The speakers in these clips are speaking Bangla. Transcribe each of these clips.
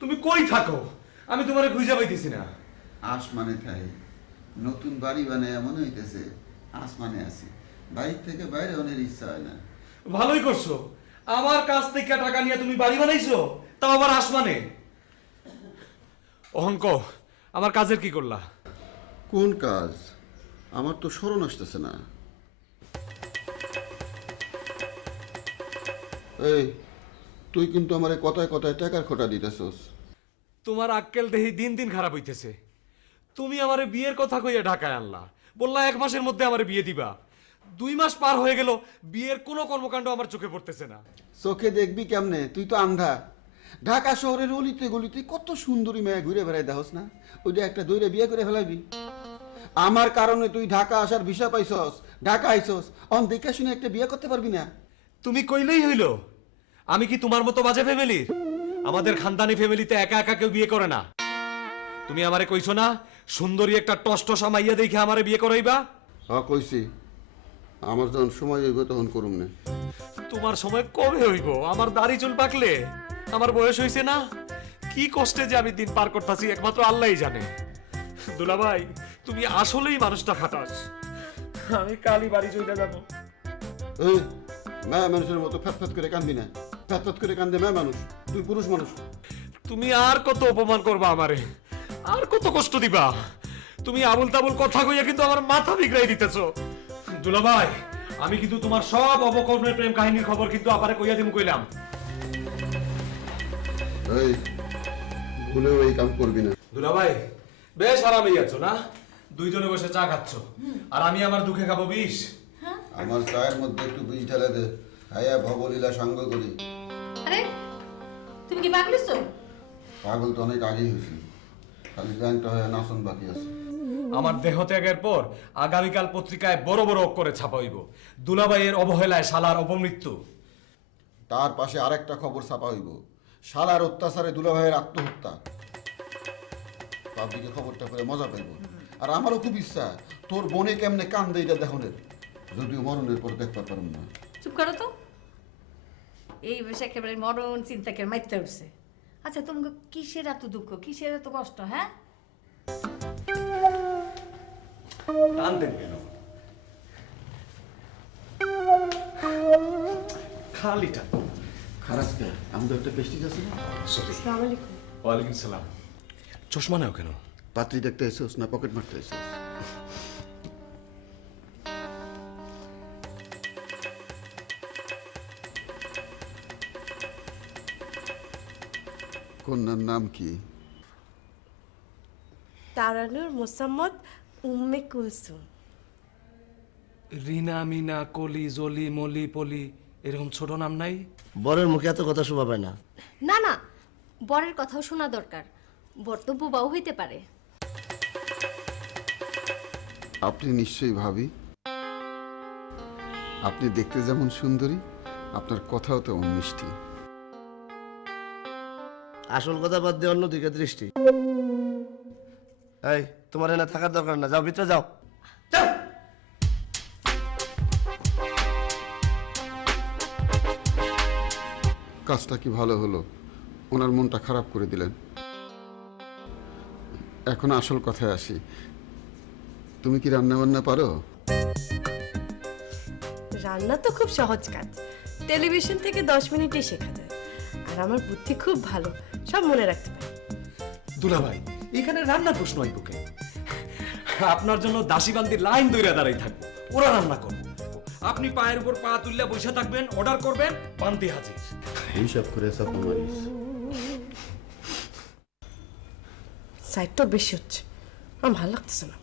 তুমি কই থাকো? আমি তোমারে খুঁজে পাইতেছি না। আসমানে থাই, নতুন বাড়ি বানায় এমন হইতেছে আসমানে আছি, বাইর থেকে বাইরে অনেক ইচ্ছা হয় না। ভালোই করছো, আমার কাছ থেকে টাকা নিয়ে তুমি বাড়ি বানাইছো, তাও আবার আসমানে। অহংক, আমার কাজের কি করলা? কোন কাজ? আমার তো স্মরণ আসতেছে না। এই, তুই কিন্তু আমার কথায় কথায় টাকার খোটা দিতেছস। তোমার আক্কেল দেহি দিন দিন খারাপ হইতেছে। তুমি আমারে বিয়ের কথা কইয়া ঢাকায় আনলা, বললা 1 মাসের মধ্যে আমারে বিয়ে দিবা। 2 মাস পার হয়ে গেল, বিয়ের কোনো কর্মকাণ্ড আমার চোখে পড়তেছে না। চোখে দেখবি কেমনে? তুই তো আন্ধা। ঢাকা শহরের অলিতে গলিতে কত সুন্দরী মেয়ে ঘুরে বেড়াই দেহস না? ওইটা একটা দৈরে বিয়ে করে ফেলাবি। আমার কারণে তুই ঢাকা আসার ভিসা পাইছস, ঢাকা আইছস, অন দেখে শুনে একটা বিয়ে করতে পারবি না? তুমি কইলেই হইল। আমি কি তোমার মতো বাজে ফ্যামিলির? আমাদের খানদানি ফ্যামিলিতে একা একা কেউ বিয়ে করে না। তুমি আমারে কইছো না সুন্দরী একটা টসটসা মাইয়া দেখে আমারে বিয়ে করাইবা? হ্যাঁ কইছি, আমার যখন সময় হইব তখন করুম না। তোমার সময় কবে হইব? আমার দাড়ি চুল পাকলে? আমার বয়স হইছে না? কি কষ্টে যে আমি দিন পার করতেছি একমাত্র আল্লাহই জানে। দুলাভাই, তুমি আসলেই মানুষটা খাটাস। আমি কালই বাড়ি চলে যাব। এই, মেয়ে মানুষের মতো ফ্যাট করে কান্দি না। ফ্যাট করে কান্দে মেয়ে মানুষ, তুই পুরুষ মানুষ। তুমি আর কত অপমান করবা আমারে? আর কত কষ্ট দিবা? তুমি আবুল তাবুল কথা কইয়া কিন্তু আমার মাথা বিগড়াই দিতেছো। দুলাভাই, আমি কিন্তু তোমার সব অপকর্মের প্রেম কাহিনীর খবর কিন্তু আপারে কইয়া দিমু কইলাম। এই, ভুলেও এই কাম করবি না। দুলাভাই, বেশ আরামেই আছো না? দুইজনে বসে চা খাচ্ছ, আর আমি আমার দুঃখে খাবো বিষ। আমার চায়ের মধ্যে একটু বীজ ঢেলে দে, হায়া ভবলীলা সঙ্গ করি। আরে তুমি কি পাগলিছো? পাগল তো অনেক আগেই হয়েছি, খালি ল্যাংটা হয়ে নাচন বাকি আছে। আমার দেহ ত্যাগের পর আগামীকাল পত্রিকায় বড় বড় অক্ষরে ছাপা হইব দুলাভাইয়ের অবহেলায় শালার অপমৃত্যু। তার পাশে আরেকটা খবর ছাপা হইব, শালার অত্যাচারে দুলাভাইয়ের আত্মহত্যা। পাবলিকে খবরটা করে মজা পাইব। আর আমারও খুব ইচ্ছা তোর বোনে কেমনে কান্দে এটা দেখনের, যদিও মরণের পর দেখতে পারব না। চুপ করো তো। এই বসে একেবারে মরণ চিন্তাকে মাইতে উঠছে। আচ্ছা তোমাকে কিসের এত দুঃখ, কিসের এত কষ্ট? হ্যাঁ, কান্দেন কেন? খালিটা খারাপটা আমাদের একটা পেস্টিজ আছে না? সরি। আসসালামু আলাইকুম। ওয়ালাইকুম সালাম। চশমা নাও কেন? পাত্রী দেখতে এসোস না পকেট মারতে এসোস? কন্যার নাম কি? তারানুর মোসাম্মদ উম্মে কুলসুম। রিনা, মিনা, কলি, জলি, মলি, পলি এরকম ছোট নাম নাই? বরের মুখে এত কথা শোভা পায় না। না না, বরের কথাও শোনা দরকার। বর্তব্য বাউ হইতে পারে। আপনি নিশ্চয়ই ভাবি। আপনি দেখতে যেমন সুন্দরী, আপনার কথাও তেমন মিষ্টি। আসল কথা বাদ দিয়ে অন্যদিকে দৃষ্টি। এই, তোমার এনে থাকার দরকার না, যাও ভিতরে যাও। কাজটা কি ভালো হলো? ওনার মনটা খারাপ করে দিলেন। এখন আসল কথায় আসি, তুমি কি রান্না বান্না পারো? রান্না তো খুব সহজ কাজ, টেলিভিশন থেকে 10 মিনিটে শেখা যায়। আর আমার বুদ্ধি খুব ভালো, সব মনে রাখতে পারি। দুলাভাই, এখানে রান্নার প্রশ্ন হইব কেন? আপনার জন্য দাসীবান্দির লাইন দইরা দাঁড়াই থাকবো, ওরা রান্না করবো। আপনি পায়ের উপর পা তুললে বসে থাকবেন, অর্ডার করবেন, বান্দি হাজির। এইসব করে সব মারিস। সাইডটা বেশি হচ্ছে, আমার ভালো লাগতেছে না।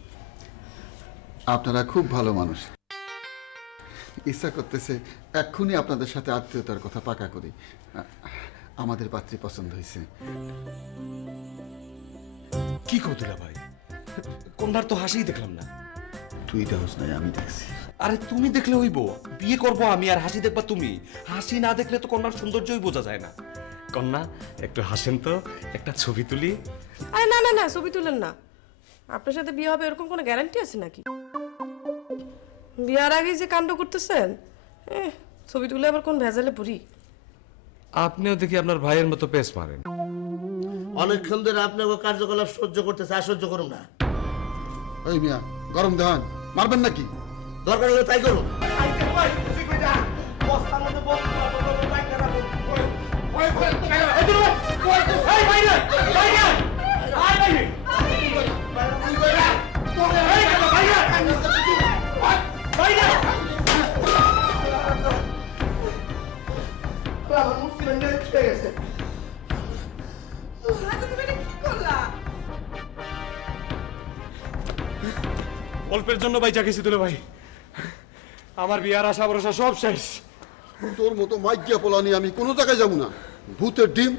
আপনারা খুব ভালো মানুষ। ইচ্ছা করতেছে এক্ষুনি আপনাদের সাথে আত্মীয়তার কথা পাকা করি। আমাদের পাত্রী পছন্দ হয়েছে। কি কো দুলাভাই, কন্যার তো হাসিই দেখলাম না। তুই দেখোস নাই, আমি দেখছি। আরে তুমি দেখলে হইব? বিয়ে করব আমি আর হাসি দেখবা তুমি? হাসি না দেখলে তো কন্যার সৌন্দর্যই বোঝা যায় না। কন্যা, একটু হাসেন তো, একটা ছবি তুলি। আরে না না না, ছবি তুলেন না। আপনার সাথে বিয়ে হবে এরকম কোনো গ্যারান্টি আছে নাকি? বিয়ার আগে যে কাণ্ড করতেছেন, ছবি তুলে আবার কোন ভেজালে পড়ি। আপনিও দেখি আপনার ভাইয়ের মতো পেস মারেন। অনেকক্ষণ ধরে আপনাকে কার্যকলাপ সহ্য করতেছে, আর সহ্য করুন না। এই মিয়া গরম দেহান মারবেন নাকি? দরকার হলে তাই করুন। অল্পের জন্য বাইচা গেছি দুলা ভাই, আমার বিয়ার আশা ভরসা সব শেষ। তোর মতো মাইকিয়া পোলা নিয়ে আমি কোনো জায়গায় যাবো না। ভূতের ডিম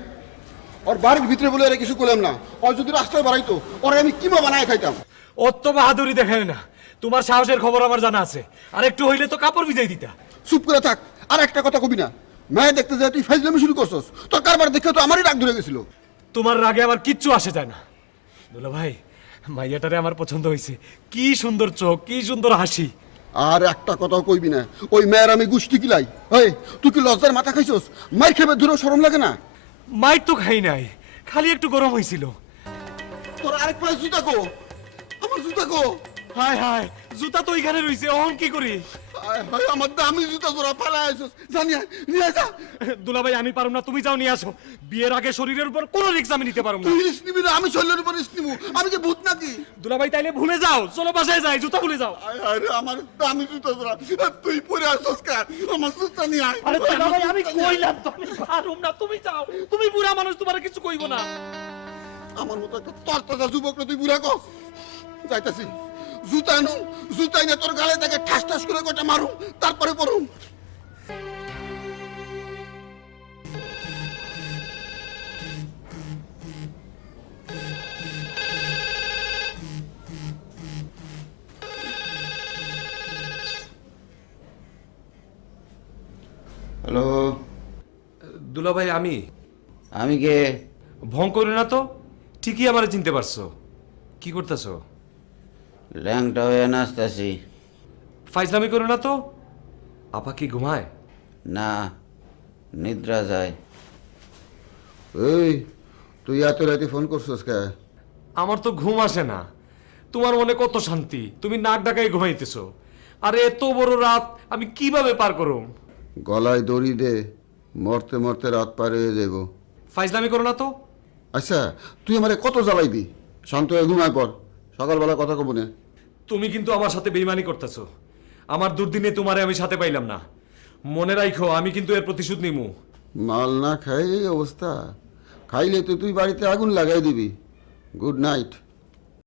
ওর বাড়ির ভিতরে বলে আর কিছু করলাম না। ওর যদি রাস্তায় বাড়াইতো ওরে আমি কিমা বানায় খাইতাম। অত বাহাদুরি দেখায় না, তোমার সাহসের খবর আমার জানা আছে। আর একটু হইলে তো কাপড় ভিজাই দিতা। চুপ করে থাক, আর একটা কথা কবি না। মেয়ে দেখতে যায় তুই ফাইজলামি শুরু করছস। তোর কারবার দেখে তো আমারই রাগ ধরে গেছিল। তোমার রাগে আমার কিচ্ছু আসে যায় না দুলা ভাই। মাইয়াটারে আমার পছন্দ হয়েছে, কি সুন্দর চোখ, কি সুন্দর হাসি। আর একটা কথাও কইবি না। ওই মেয়ের আমি গুষ্টি কিলাই। এই তুই কি লজ্জার মাথা খাইছস? মাই খেবে ধরেও শরম লাগে না? মাইর তো খাই নাই, খালি একটু গরম হয়েছিল। তোর আরেক পায়ে জুতা কো, আমার জুতা কো। হায় হায়, জুতা তো ওইখানে রইছে, অহন কি করি? হায় হায়, আমার দামি জুতা তোরা ফালা আইছস। জানি নিয়ে যা। দুলা ভাই আমি পারুম না, তুমি যাও নিয়ে আসো। বিয়ের আগে শরীরের উপর কোনো রিস্ক আমি নিতে পারুম না। তুই রিস্ক নিবি না, আমি শরীরের উপর রিস্ক নিবো। আমি কি ভূত নাকি? দুলা ভাই তাইলে ভুলে যাও, চলো বাসায় যাই, জুতা ভুলে যাও। হায় হায় রে, আমার দামি জুতা তোরা। তুই পরে আসছস কা? আমার জুতা নিয়ে আয়। আরে দুলা ভাই আমি কইলাম তো আমি পারুম না, তুমি যাও। তুমি বুড়া মানুষ, তোমার কিছু কইব না। আমার মতো একটা তরতাজা যুবক তুই বুড়া কস। যাইতাছি, জুতা আনু, জুতা এনে তোর গালে দেখে ঠাস ঠাস করে কটা মারুম, তারপরে পড়ুম। হ্যালো, দুলা ভাই আমি কে? ভং করি না তো, ঠিকই আমার চিনতে পারছো। কি করতেছো? ল্যাংটা হয়ে নাচতাছি। ফাইজলামি করো না তো। আপা কি ঘুমায়? না, নিদ্রা যায়। এই তুই এত রাতে ফোন করছস কে? আমার তো ঘুম আসে না। তোমার মনে কত শান্তি, তুমি নাক ডাকাই ঘুমাইতেছো। আরে এত বড় রাত আমি কিভাবে পার করুম? গলায় দড়ি দে, মরতে মরতে রাত পার হয়ে যাব। ফাইজলামি করো না তো। আচ্ছা তুই আমারে কত জ্বালাইবি? শান্ত হয়ে ঘুমায় পর, সকালবেলা কথা কব না। তুমি কিন্তু আমার সাথে বেইমানি করতেছো। আমার দুর্দিনে তোমারে আমি সাথে পাইলাম না। মনে রাখো আমি কিন্তু এর প্রতিশোধ নিমু। মাল না খাই এই অবস্থা, খাইলে তো তুই বাড়িতে আগুন লাগাই দিবি। Good night.